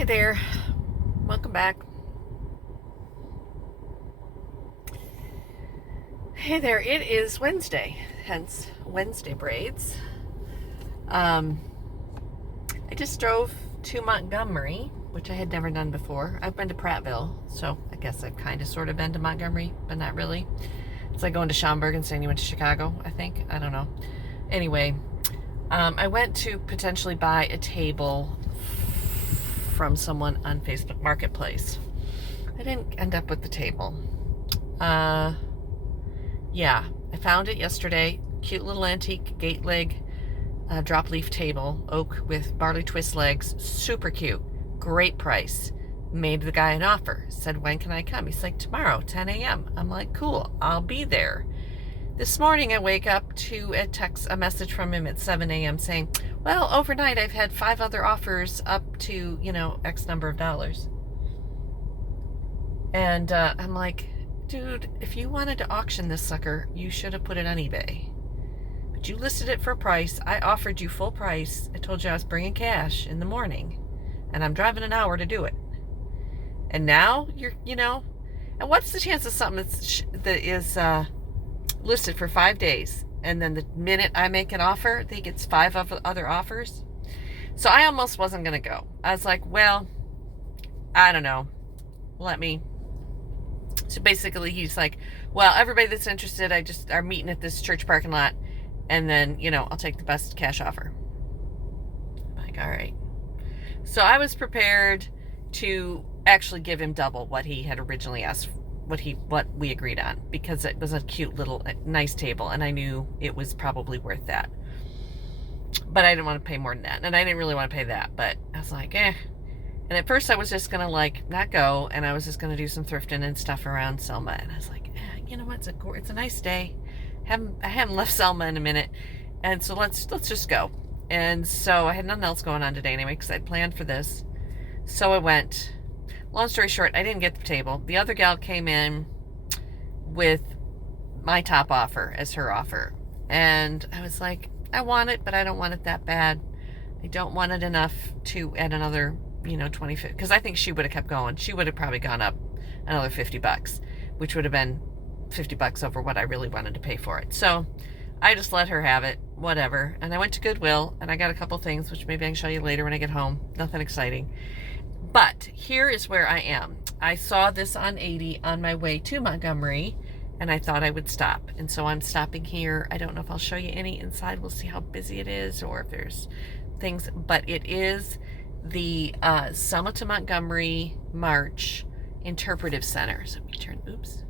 Hey there, welcome back. Hey there, it is Wednesday, hence Wednesday braids. I just drove to Montgomery, which I had never done before. I've been to Prattville, so I guess I've kind of sort of been to Montgomery, but not really. It's like going to Schaumburg and saying you went to Chicago, I think. I don't know. Anyway, I went to potentially buy a table from someone on Facebook Marketplace. I didn't end up with the table. Yeah, I found it yesterday. Cute little antique gate leg drop leaf table, oak with barley twist legs. Super cute. Great price. Made the guy an offer. Said, when can I come? He's like, tomorrow, 10 a.m. I'm like, cool, I'll be there. This morning I wake up to a message from him at 7 a.m. saying, well, overnight I've had 5 other offers up to, X number of dollars. And I'm like, dude, if you wanted to auction this sucker, you should have put it on eBay. But you listed it for a price. I offered you full price. I told you I was bringing cash in the morning. And I'm driving an hour to do it. And now you're, and what's the chance of something that is listed for 5 days, and then the minute I make an offer, he gets 5 other offers? So I almost wasn't going to go. I was like, well, I don't know. So basically he's like, well, everybody that's interested, I just are meeting at this church parking lot, and then, I'll take the best cash offer. I'm like, all right. So I was prepared to actually give him double what he had originally asked, what we agreed on, because it was a cute little nice table, and I knew it was probably worth that. But I didn't want to pay more than that, and I didn't really want to pay that, but I was like, And at first I was just gonna not go, and I was just gonna do some thrifting and stuff around Selma, and I was like, you know what, it's a nice day. I haven't left Selma in a minute, and so let's just go. And so I had nothing else going on today anyway, because I'd planned for this. So I went. Long story short, I didn't get the table. The other gal came in with my top offer as her offer. And I was like, I want it, but I don't want it that bad. I don't want it enough to add another, 20, because I think she would have kept going. She would have probably gone up another $50, which would have been $50 over what I really wanted to pay for it. So I just let her have it, whatever. And I went to Goodwill, and I got a couple things, which maybe I can show you later when I get home. Nothing exciting. But here is where I am. I saw this on 80 on my way to Montgomery, and I thought I would stop. And so I'm stopping here. I don't know if I'll show you any inside. We'll see how busy it is, or if there's things. But it is the Selma to Montgomery March Interpretive Center. So let me turn, oops.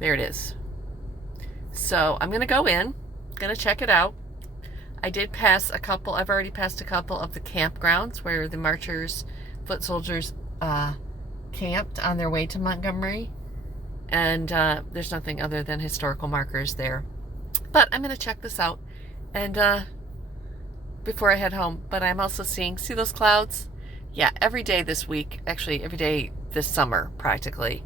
There it is. So I'm going to go in, going to check it out. I did pass I've already passed a couple of the campgrounds where the marchers, foot soldiers, camped on their way to Montgomery. And there's nothing other than historical markers there. But I'm going to check this out and before I head home. But I'm also see those clouds? Yeah, every day this week, actually every day this summer practically,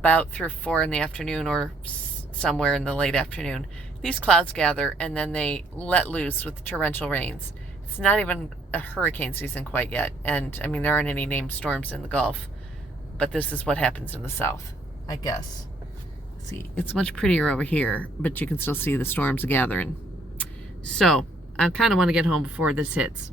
about 3 or 4 in the afternoon or somewhere in the late afternoon, these clouds gather, and then they let loose with torrential rains. It's not even a hurricane season quite yet, and I mean, there aren't any named storms in the Gulf, but this is what happens in the South, I guess. See, it's much prettier over here, but you can still see the storms gathering. So I kind of want to get home before this hits.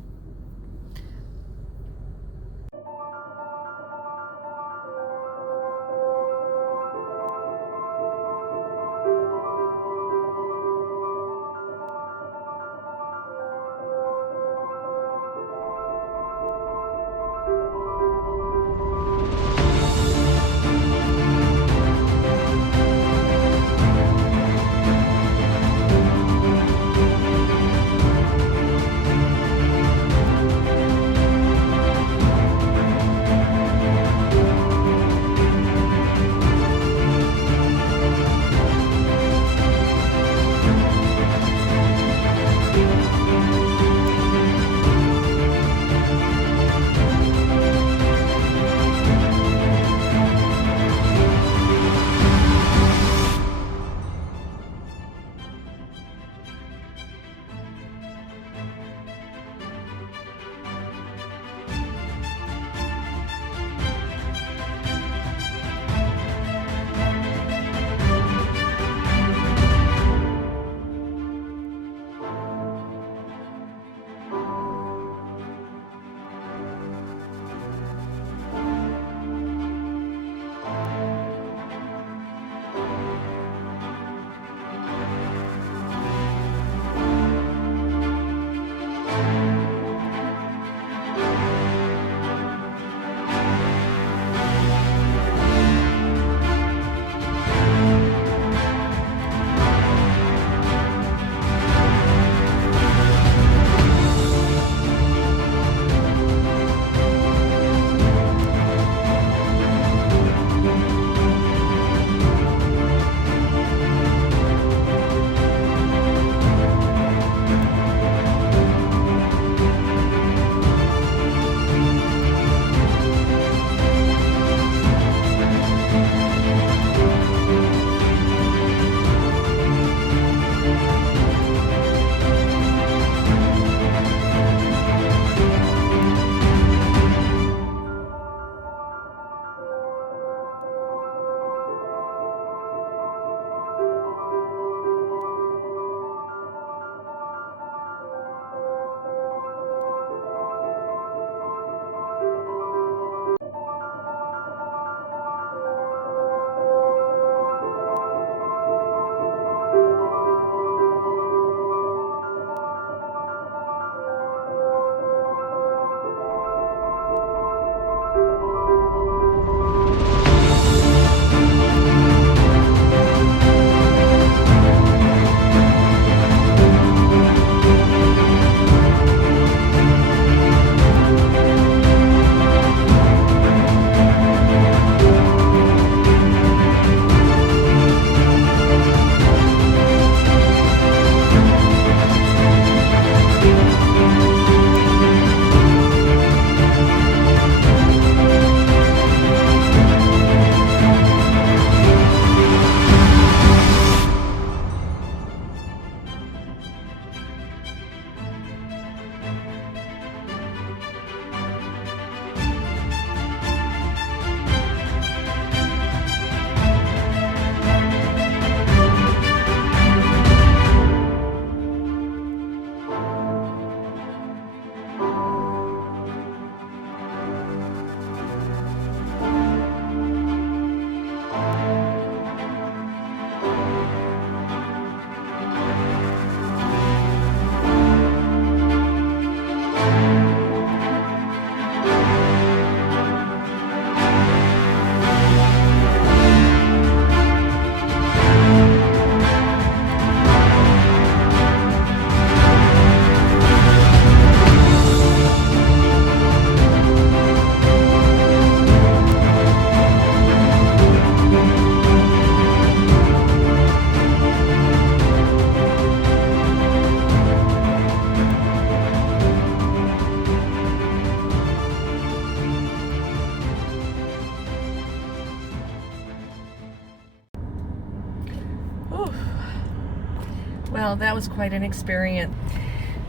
Well, that was quite an experience.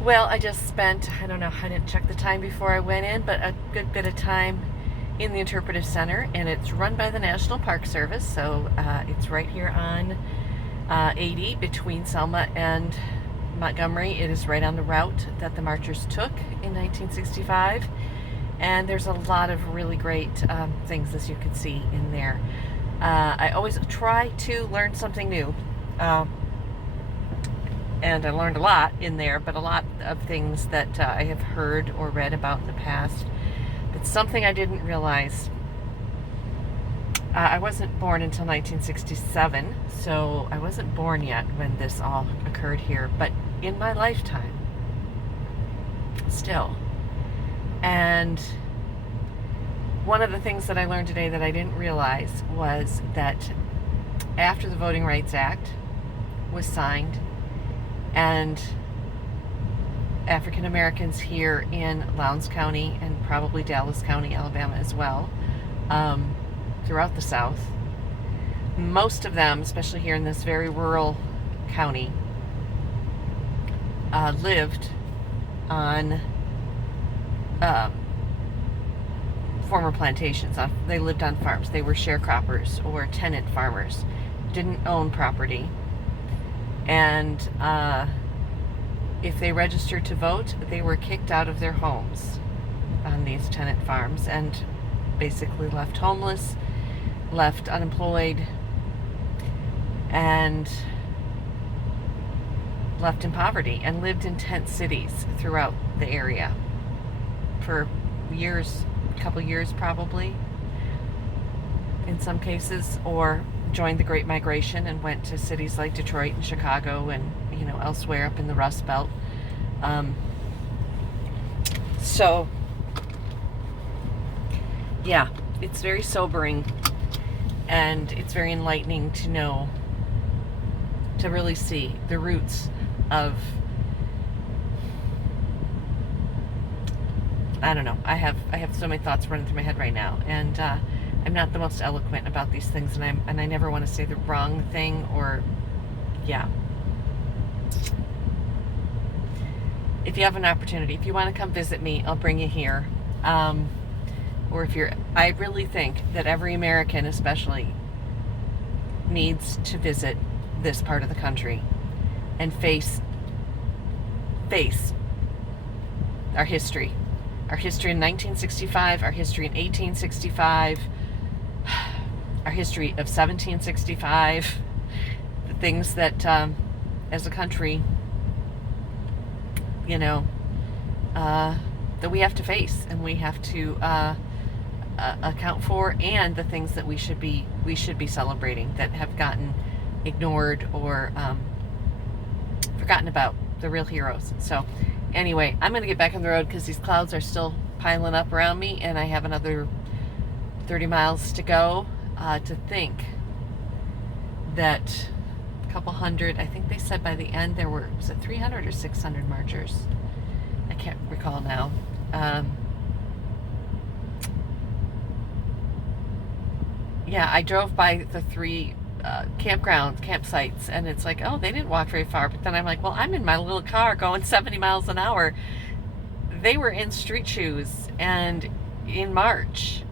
Well, I just spent, I don't know, I didn't check the time before I went in, but a good bit of time in the Interpretive Center, and it's run by the National Park Service, so it's right here on 80 between Selma and Montgomery. It is right on the route that the marchers took in 1965, and there's a lot of really great things, as you can see in there. I always try to learn something new, and I learned a lot in there, but a lot of things that I have heard or read about in the past. But something I didn't realize, I wasn't born until 1967, so I wasn't born yet when this all occurred here, but in my lifetime, still. And one of the things that I learned today that I didn't realize was that after the Voting Rights Act was signed, and African Americans here in Lowndes County and probably Dallas County, Alabama as well, throughout the South, most of them, especially here in this very rural county, lived on former plantations. They lived on farms. They were sharecroppers or tenant farmers, didn't own property. And if they registered to vote, they were kicked out of their homes on these tenant farms and basically left homeless, left unemployed, and left in poverty, and lived in tent cities throughout the area for years, a couple years probably, in some cases, or joined the Great Migration and went to cities like Detroit and Chicago and, you know, elsewhere up in the Rust Belt. So, yeah, it's very sobering, and it's very enlightening to know, to really see the roots of, I don't know, I have so many thoughts running through my head right now, and I'm not the most eloquent about these things, and I never want to say the wrong thing, or, yeah. If you have an opportunity, if you want to come visit me, I'll bring you here. Or if you're, I really think that every American especially needs to visit this part of the country and face our history. Our history in 1965, our history in 1865, our history of 1765, the things that, as a country, you know, that we have to face and we have to account for, and the things that we should be celebrating that have gotten ignored or forgotten about, the real heroes. So anyway, I'm going to get back on the road because these clouds are still piling up around me, and I have another 30 miles to go. To think that a couple hundred, I think they said by the end there were, was it 300 or 600 marchers? I can't recall now. Yeah, I drove by the 3 campsites, and it's like, oh, they didn't walk very far. But then I'm like, well, I'm in my little car going 70 miles an hour. They were in street shoes and in March,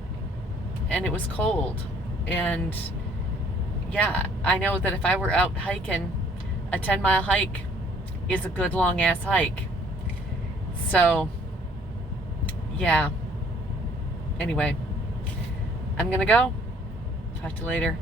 and it was cold. And yeah, I know that if I were out hiking, a 10-mile hike is a good long ass hike. So yeah, anyway, I'm gonna go. Talk to you later.